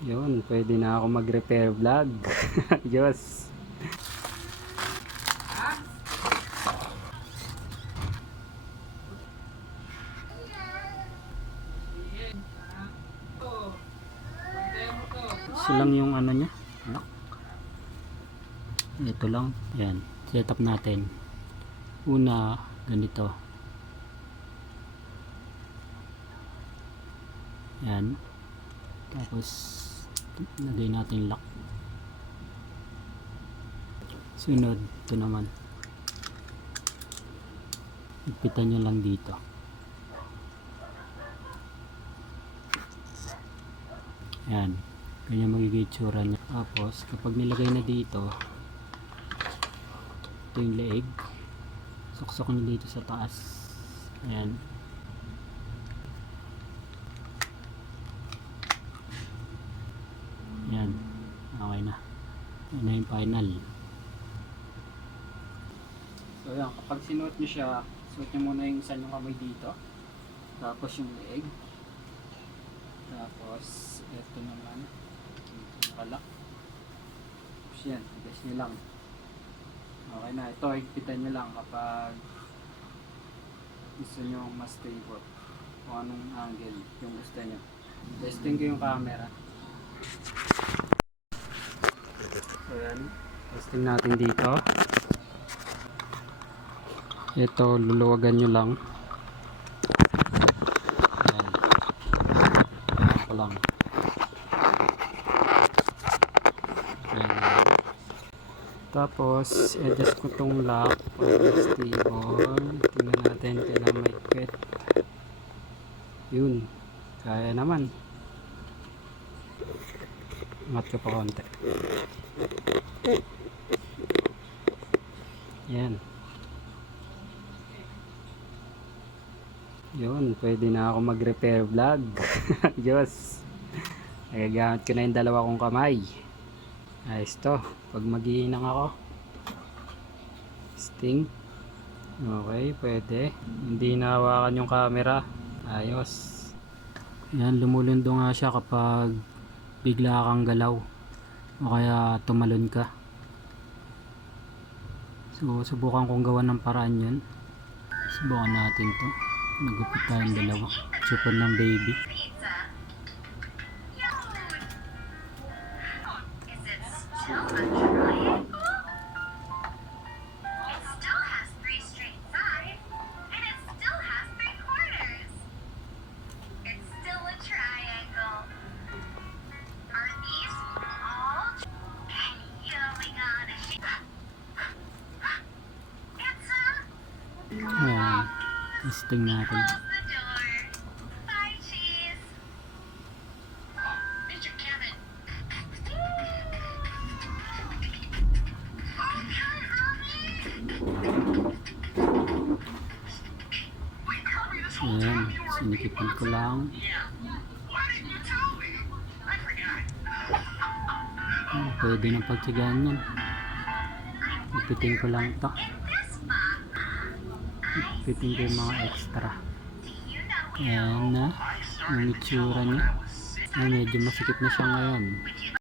Yun, pwede na ako mag-repair vlog. Diyos. Ito lang yung ano niya. Ito lang. Yan. Setup natin. Una, ganito. Yan. Tapos, lagay natin lock. Sunod, ito naman. Ipitan nyo lang dito. Yan. Ganyan magiging itsura niya. Tapos, kapag nilagay na dito, ito yung leeg. Suksok nyo dito sa taas. Ayan. Yan. Okay na. Yan na yung final. So yan, kapag sinuot nyo siya, suot nyo muna yung isa yung kamay dito. Tapos yung leeg. Tapos, ito naman. Ito nakalak. Tapos yan, tigas nyo lang. Okay na. Ito, higpitan nyo lang kapag gusto nyo mas stable. Kung anong angle yung gusto nyo. Testing ko yung camera. So yan, testing natin dito. Ito, luluwagan nyo lang. Ayan. Ako lang. Ayan. Tapos, adjust ko tong lock para stable. Tingnan natin kailang may fit. Yun. Kaya naman. Angat ko pa konti. Yan. Yun, pwede na ako mag-repair vlog. Diyos. Nagagamit ko na yung dalawa kong kamay. Ayos to. Pag maghihinang ako. Sting. Okay, pwede. Hindi nahawakan yung camera. Ayos. Yan, lumulundo nga siya kapag bigla kang galaw. O kaya tumalon ka. So, subukan kong gawa ng paraan yun. Subukan natin to. Nagupit tayong dalawa. Super ng baby. Ayan. Testing natin. Ayan. Sinikipan ko lang. Pwede na pagtigaan yan. Ipitin ko lang ito. Ipitin ko yung mga extra. Ayan na. Yung itsura niya. Ay, medyo masikip na siya ngayon.